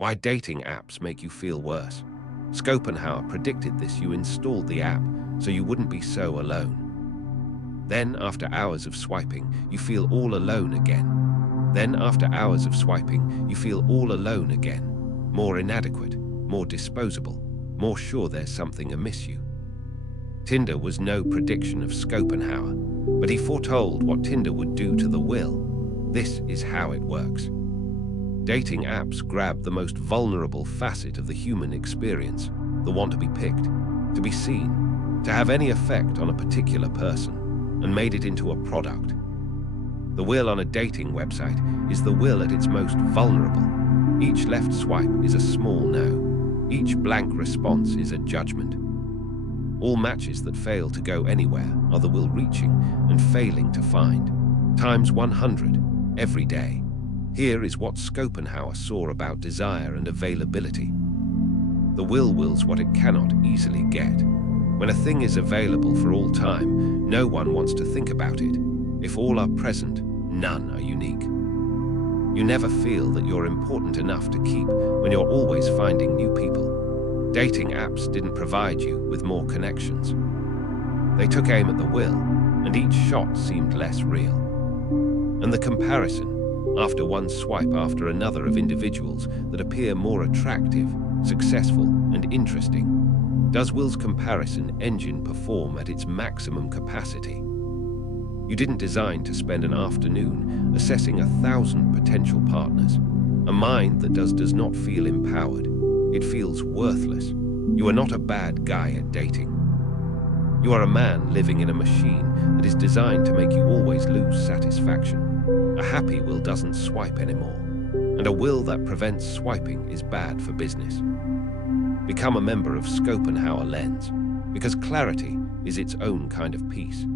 Why dating apps make you feel worse. Schopenhauer predicted this. You installed the app so you wouldn't be so alone. Then, after hours of swiping, you feel all alone again. Then, after hours of swiping, you feel all alone again. More inadequate, more disposable, more sure there's something amiss you. Tinder was no prediction of Schopenhauer, but he foretold what Tinder would do to the will. This is how it works. Dating apps grab the most vulnerable facet of the human experience, the want to be picked, to be seen, to have any effect on a particular person, and made it into a product. The will on a dating website is the will at its most vulnerable. Each left swipe is a small no. Each blank response is a judgment. All matches that fail to go anywhere are the will reaching and failing to find, times 100, every day. Here is what Schopenhauer saw about desire and availability. The will wills what it cannot easily get. When a thing is available for all time, no one wants to think about it. If all are present, none are unique. You never feel that you're important enough to keep when you're always finding new people. Dating apps didn't provide you with more connections. They took aim at the will, and each shot seemed less real. And the comparison, after one swipe after another of individuals that appear more attractive, successful, and interesting, does will's comparison engine perform at its maximum capacity? You didn't design to spend an afternoon assessing 1,000 potential partners. A mind that does not feel empowered. It feels worthless. You are not a bad guy at dating. You are a man living in a machine that is designed to make you always lose satisfaction. A happy will doesn't swipe anymore, and a will that prevents swiping is bad for business. Become a member of Schopenhauer Lens, because clarity is its own kind of peace.